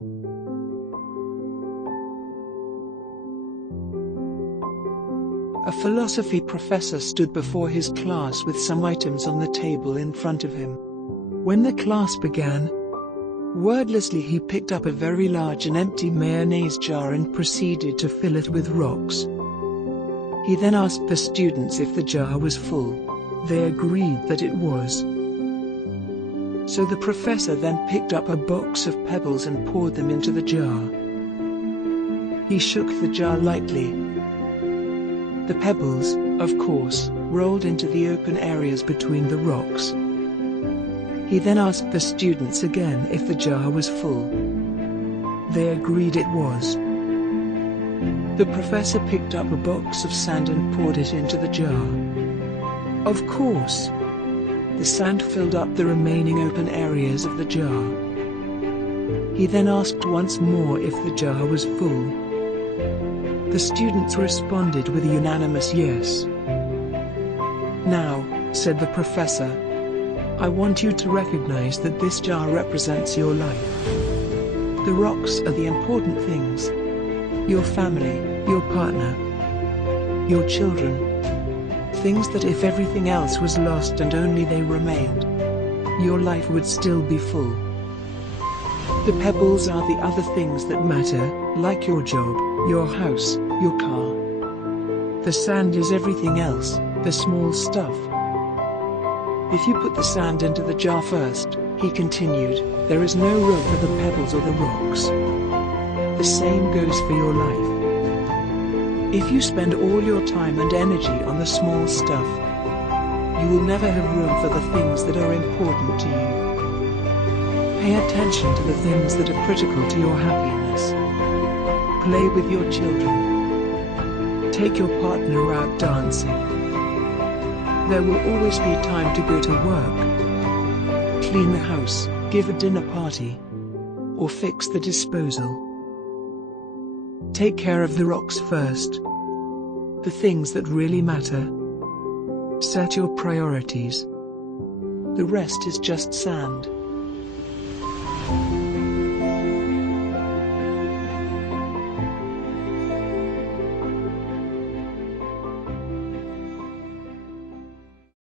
A philosophy professor stood before his class with some items on the table in front of him. When the class began, wordlessly he picked up a very large and empty mayonnaise jar and proceeded to fill it with rocks. He then asked the students if the jar was full. They agreed that it was. So the professor then picked up a box of pebbles and poured them into the jar. He shook the jar lightly. The pebbles, of course, rolled into the open areas between the rocks. He then asked the students again if the jar was full. They agreed it was. The professor picked up a box of sand and poured it into the jar. Of course, the sand filled up the remaining open areas of the jar. He then asked once more if the jar was full. The students responded with a unanimous yes. "Now," said the professor, "I want you to recognize that this jar represents your life. The rocks are the important things. Your family, your partner, your children. Things that if everything else was lost and only they remained, your life would still be full. The pebbles are the other things that matter, like your job, your house, your car. The sand is everything else, the small stuff. If you put the sand into the jar first," he continued, "there is no room for the pebbles or the rocks. The same goes for your life. If you spend all your time and energy on the small stuff, you will never have room for the things that are important to you. Pay attention to the things that are critical to your happiness. Play with your children. Take your partner out dancing. There will always be time to go to work, clean the house, give a dinner party, or fix the disposal. Take care of the rocks first. The things that really matter. Set your priorities. The rest is just sand."